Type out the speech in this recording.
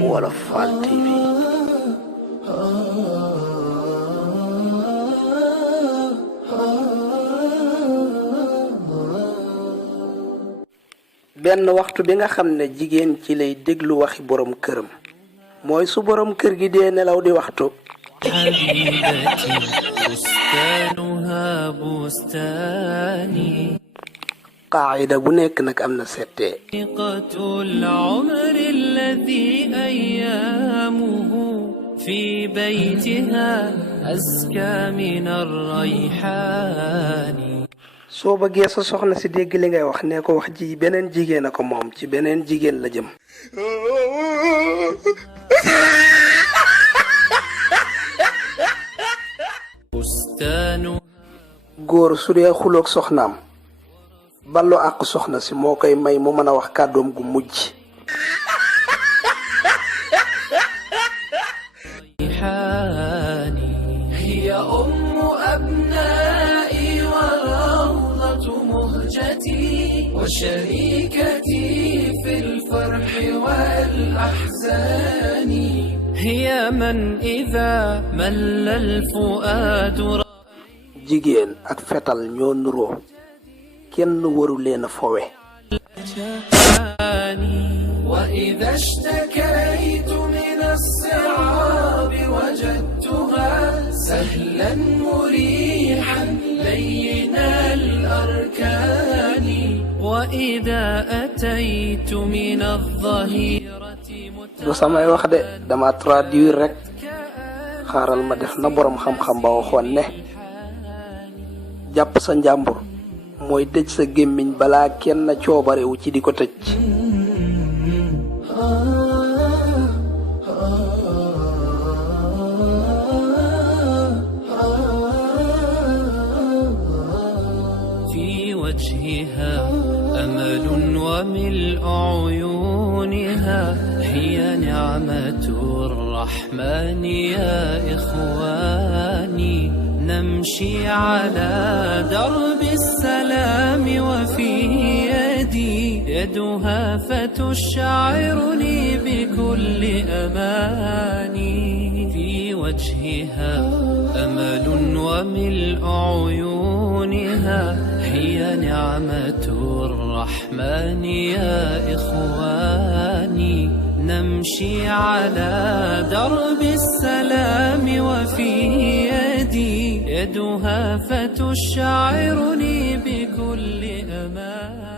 Wolof Fall TV. benn waxtu bi nga xam ne jigéen ci lay déglu waxi borom këram mooy su borom kër gi dee nelaw di waxtu. حبيبتي بستانها بستاني qaayida bu nekk nag am na settee. حقيقة العمر الذي أيامه في بيتها أزكى من الريحان soo bëggee sa soxna si dégg li ngay wax ne ko wax ji beneen jigéen a ko moom ci beneen jigéen la jëm. بستان góor su dee xuloog soxnaam ballu àq soxna si moo koy may mu mën a wax kàddoom gu mujj. ريحاني هي أم أبنائي وروضة مهجتي وشريكتي في الفرح والأحزان هي من إذا مل الفؤاد jigéen ak fetal ñoo nuroo kenn waru leen a fowe. رجاني وإذا اشتكيت من الصعاب وجدتها سهلا مريحا لين الأركان وإذا أتيت من الظهيرة du samay wax de dama traduire rek xaaral ma def na borom xam-xam ba waxoon ne jàpp sa njàmbur mooy tëj sa gémmiñ balaa kenn coobarewu ci di ko tëj. في وجهها أمل وملء عيونها هي نعمة الرحمن يا إخواني نمشي على درب السلام وفي يدي يدها فتشعرني بكل أماني في وجهها أمل وملء عيونها هي نعمة الرحمن يا إخواني نمشي على درب السلام وفي يدي يدها فتشعرني بكل أمان